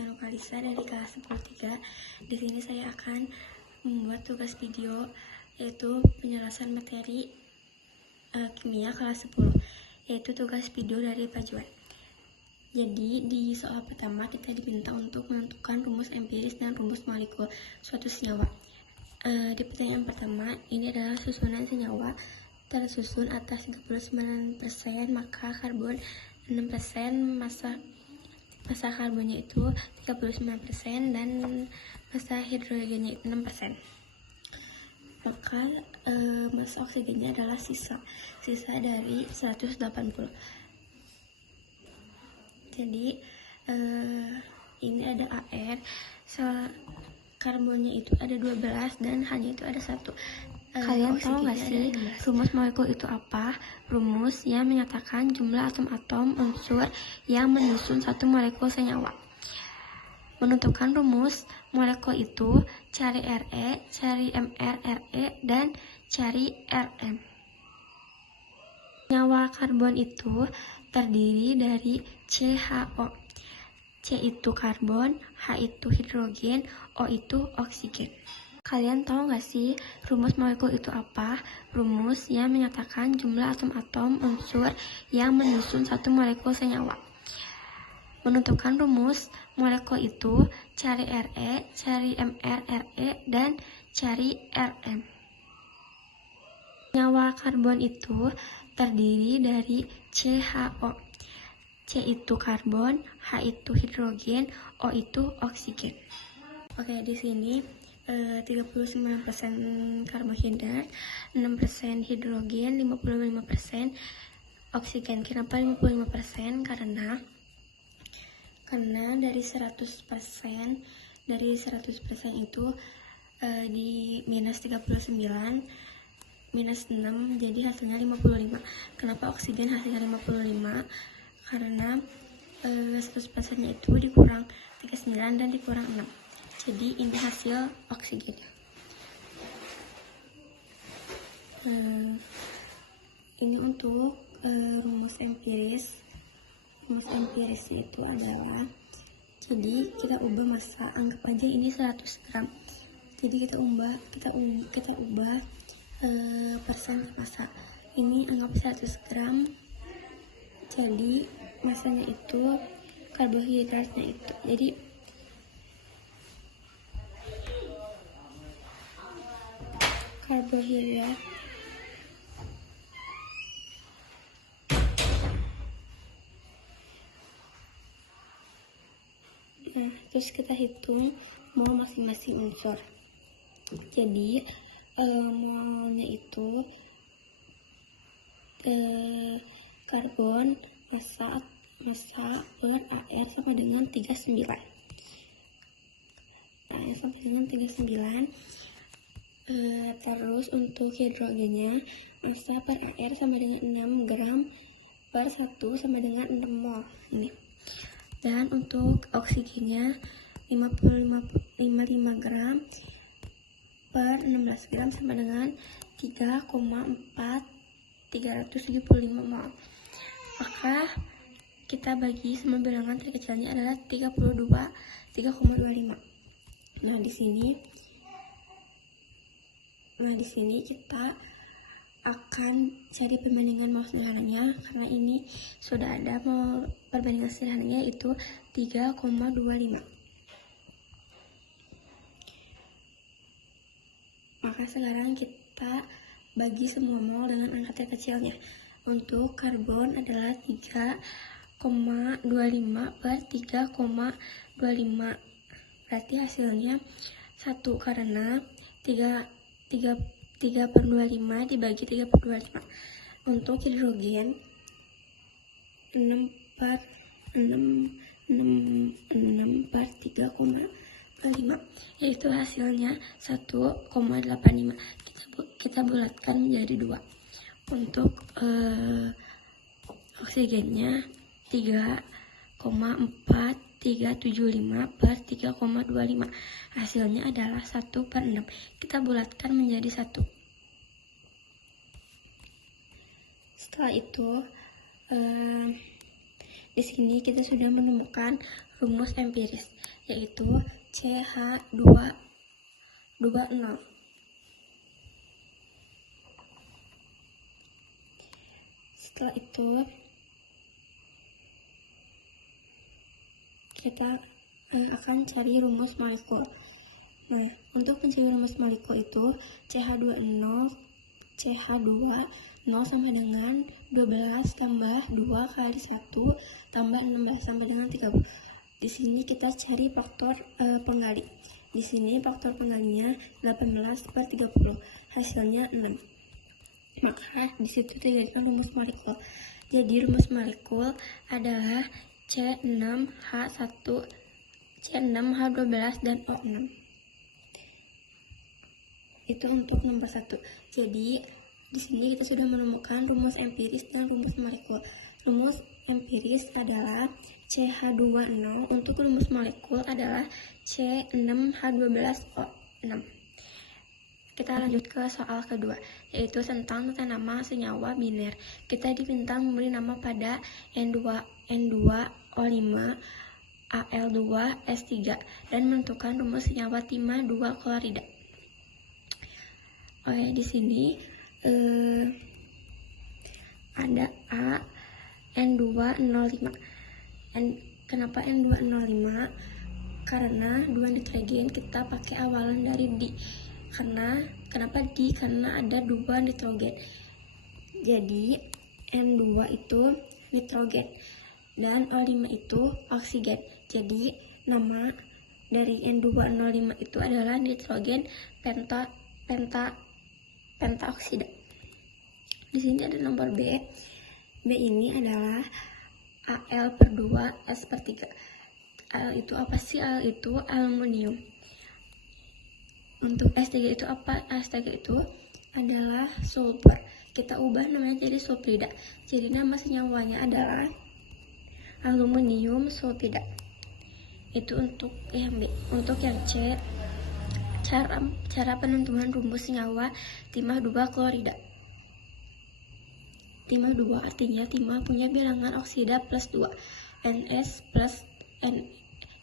Intan Kalisa dari kelas 10-3. Di sini saya akan membuat tugas video yaitu penjelasan materi kimia kelas 10, yaitu tugas video dari Pak Juan. Jadi di soal pertama kita diminta untuk menentukan rumus empiris dan rumus molekul suatu senyawa. Di pertanyaan pertama, ini adalah susunan senyawa tersusun atas 39%, maka karbon 6%, masa karbonnya itu 39%, dan masa hidrogennya itu 6%. Maka masa oksigennya adalah sisa dari 180. Jadi ini ada AR, karbonnya itu ada 12 dan hanya itu ada 1. Kalian tahu nggak sih rumus molekul itu apa? Rumus yang menyatakan jumlah atom-atom unsur yang menyusun satu molekul senyawa. Menentukan rumus molekul itu, cari Re, cari MrRe, dan cari Rm. Senyawa karbon itu terdiri dari CHO. C itu karbon, H itu hidrogen, O itu oksigen. Kalian tahu nggak sih rumus molekul itu apa? Rumus yang menyatakan jumlah atom-atom unsur yang menyusun satu molekul senyawa. Menentukan rumus molekul itu, cari Re, cari MrRe, dan cari Rm. Senyawa karbon itu terdiri dari CHO. C itu karbon, H itu hidrogen, O itu oksigen. Oke, di sini 39% karbohidrat, 6% hidrogen, 55% oksigen. Kenapa 55%? Karena dari 100% itu di minus 39 minus 6, jadi hasilnya 55. Kenapa oksigen hasilnya 55? Karena 100%-nya itu dikurang 39 dan dikurang 6. Jadi ini hasil oksigennya. Ini untuk rumus empiris. Rumus empiris itu adalah, jadi kita ubah massa, anggap aja ini 100 gram. Jadi kita ubah persen ke massa. Ini anggap 100 gram. Jadi masanya itu karbohidratnya itu. Jadi karbohidrat terus kita hitung mol masing-masing unsur. Jadi molnya itu karbon massa per AR sama dengan 39. AR sama dengan 39. Terus untuk hidrogennya, massa per AR sama dengan 6 gram per 1 sama dengan 6 mol ini. Dan untuk oksigennya 55 gram per 16 gram sama dengan 3,375 mol. Maka kita bagi sama bilangan terkecilnya adalah 3,25. Nah, di sini kita akan cari perbandingan mol sederhananya, karena ini sudah ada mol perbandingan sederhananya yaitu 3,25. Maka sekarang kita bagi semua mol dengan angka terkecilnya. Untuk karbon adalah 3,25 per 3,25. Berarti hasilnya 1, karena 3/25 dibagi 3/25. Untuk hidrogen 6 per 3,5, yaitu hasilnya 1,85. Kita bulatkan menjadi 2. Untuk oksigennya 3,4375 per 3,25. Hasilnya adalah 1/6. Kita bulatkan menjadi 1. Setelah itu di sini kita sudah menemukan rumus empiris, yaitu CH220. Setelah itu kita akan cari rumus molekul. Nah, untuk mencari rumus molekul itu CH20 sama dengan 12 tambah 2 kali 1 tambah 16 sama dengan 30. Di sini kita cari faktor penggali. Di sini faktor penggalinya 18/30. Hasilnya 6. Maka di situ dijadikan rumus molekul. Jadi rumus molekul adalah C6H1, C6H12 dan O6. Itu untuk nomor 1. Jadi di sini kita sudah menemukan rumus empiris dan rumus molekul. Rumus empiris adalah CH20, untuk rumus molekul adalah C6H12O6. Kita lanjut ke soal kedua, yaitu tentang tata nama senyawa biner. Kita diminta memberi nama pada N2O5 Al2 S3 dan menentukan rumus senyawa timah 2 klorida. Di sini ada A N205. Kenapa N205? Karena 2 nitrogen kita pakai awalan dari D. Kenapa D? Karena ada 2 nitrogen. Jadi N2 itu nitrogen dan O5 itu oksigen. Jadi nama dari N205 itu adalah nitrogen pentaoksida. Di sini ada nomor B. B ini adalah Al/2 S/3. Al itu apa sih? Al itu aluminium. Untuk S3 itu apa? S3 itu adalah sulfur. Kita ubah namanya jadi sulfida. Jadi nama senyawanya adalah aluminium sulfida. Itu untuk yang B. Untuk yang C, cara penentuan rumus senyawa timah 2 klorida. Timah 2 artinya timah punya bilangan oksida plus 2. NS plus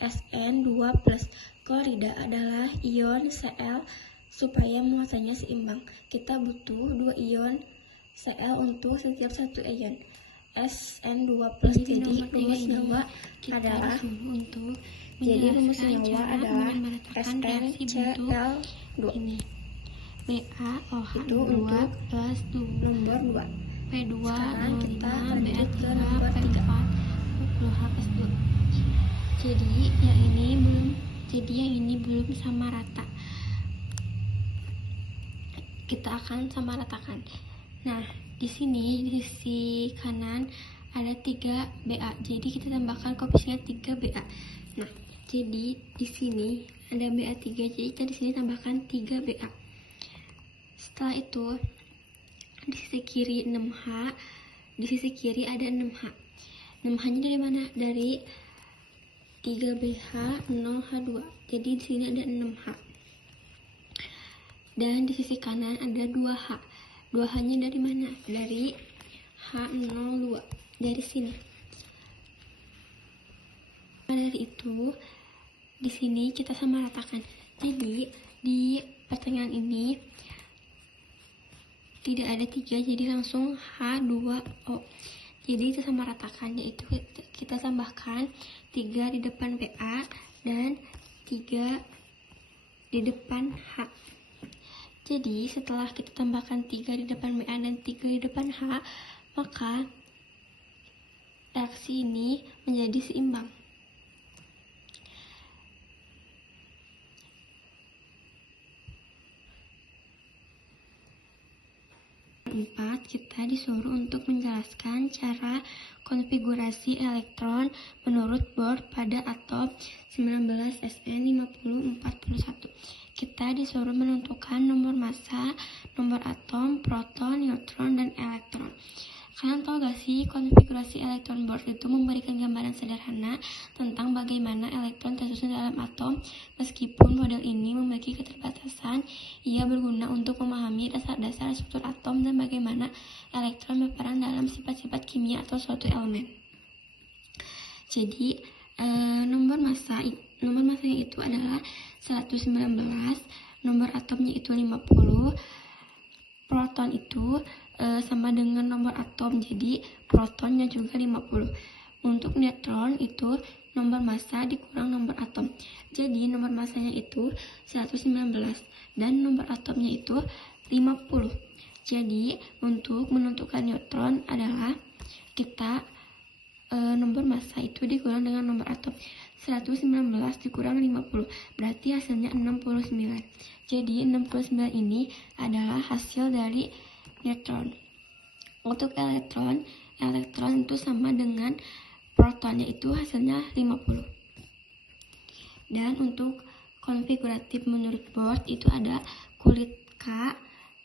SN2 plus. Klorida adalah ion Cl. Supaya muatannya seimbang, kita butuh 2 ion Cl untuk setiap satu ion SN2 plus. Jadi rumus senyawa adalah SnCl2 ini BaOH itu 2 untuk plus 2 nomor 2. P2 Sekarang kita lanjut ke BA3 nomor 3. P4 20H+2. Jadi yang ini belum sama rata. Kita akan sama ratakan. Nah, di sini di sisi kanan ada 3 BA. Jadi kita tambahkan koefisien 3 BA. Nah, jadi di sini ada BA3. Jadi kita di sini tambahkan 3 BA. Setelah itu di sisi kiri 6H, di sisi kiri ada 6H. 6H-nya dari mana? Dari 3BH 0H2. Jadi di sini ada 6H. Dan di sisi kanan ada 2H. 2H-nya dari mana? Dari H02. Dari sini. Dari itu di sini kita sama ratakan. Jadi di pertanyaan ini tidak ada 3, jadi langsung H2O. Jadi kita sama ratakan, yaitu kita tambahkan 3 di depan PA dan 3 di depan H. Jadi setelah kita tambahkan 3 di depan PA dan 3 di depan H, maka reaksi ini menjadi seimbang. Kita disuruh untuk menjelaskan cara konfigurasi elektron menurut Bohr pada atom 19SN5041. Kita disuruh menentukan nomor massa, nomor atom, proton, neutron, dan elektron. Kalian tahu gak sih, konfigurasi elektron Bohr itu memberikan gambaran sederhana tentang bagaimana elektron tersusun dalam atom. Meskipun model ini memiliki keterbatasan, ia berguna untuk memahami dasar-dasar struktur atom dan bagaimana elektron berperan dalam sifat-sifat kimia atau suatu elemen. Jadi, Nomor masanya itu adalah 119, nomor atomnya itu 50, proton itu sama dengan nomor atom, jadi protonnya juga 50. Untuk neutron itu nomor massa dikurang nomor atom, jadi nomor massanya itu 119 dan nomor atomnya itu 50. Jadi untuk menentukan neutron adalah kita nomor massa itu dikurang dengan nomor atom. 119 dikurang 50 berarti hasilnya 69. Jadi 69 ini adalah hasil dari neutron. Untuk elektron itu sama dengan proton, yaitu hasilnya 50. Dan untuk konfiguratif menurut Bohr itu ada kulit K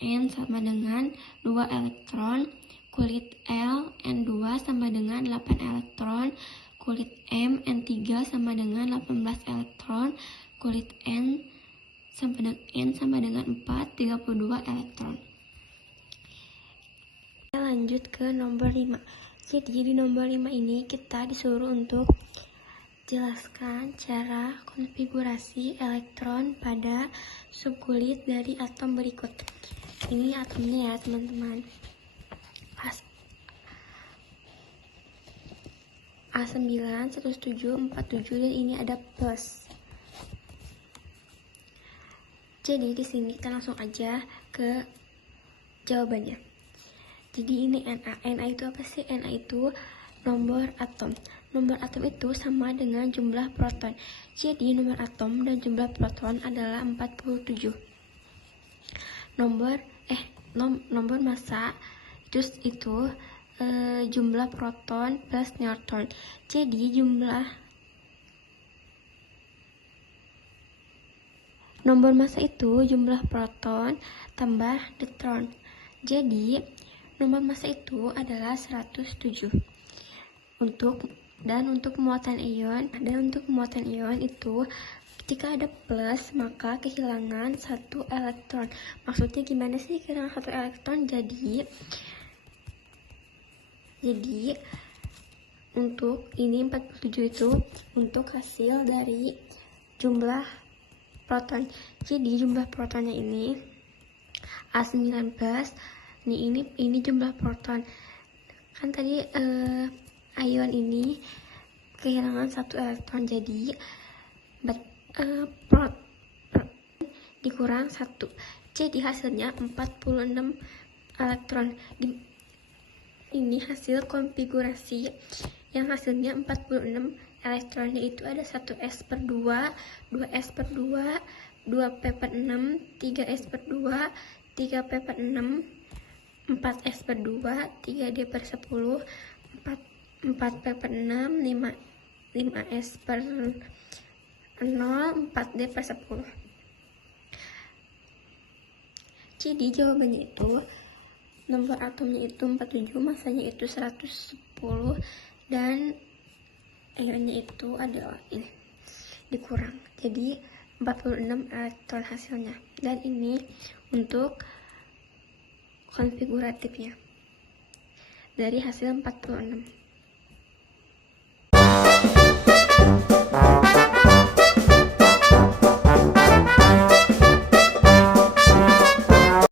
N sama dengan 2 elektron, kulit L N2 sama dengan 8 elektron, kulit M N3 sama dengan 18 elektron, kulit N sama dengan 4, 32 elektron. Kita lanjut ke nomor 5. Jadi di nomor 5 ini kita disuruh untuk jelaskan cara konfigurasi elektron pada subkulit dari atom berikut. Ini atomnya ya teman-teman. A9, 1747 dan ini ada plus. Jadi di sini kita langsung aja ke jawabannya. Jadi ini Na itu apa sih? Na itu nomor atom. Nomor atom itu sama dengan jumlah proton. Jadi nomor atom dan jumlah proton adalah 47. Nomor massa itu jumlah proton plus neutron. Jadi nomor massa itu jumlah proton tambah neutron. Jadi nomor massa itu adalah 107. Untuk muatan ion, itu ketika ada plus maka kehilangan 1 elektron. Maksudnya gimana sih kehilangan 1 elektron? Jadi untuk ini 47 itu untuk hasil dari jumlah proton. Jadi jumlah protonnya ini A9+, ini jumlah proton. Kan tadi ion ini kehilangan 1 elektron, jadi dikurang 1. Jadi hasilnya 46 elektron. Ini hasil konfigurasi yang hasilnya 46 elektron, yaitu ada 1s/2, 2s/2, 2p/6, 3s/2, 3p/6, 4s/2, 3d/10, 4p/6, 5s/0, 4d/10. Jadi jawabannya itu nomor atomnya itu 47, massanya itu 110 dan ionnya itu adalah ini dikurang. Jadi 46 elektron hasilnya. Dan ini untuk konfiguratifnya dari hasil 46.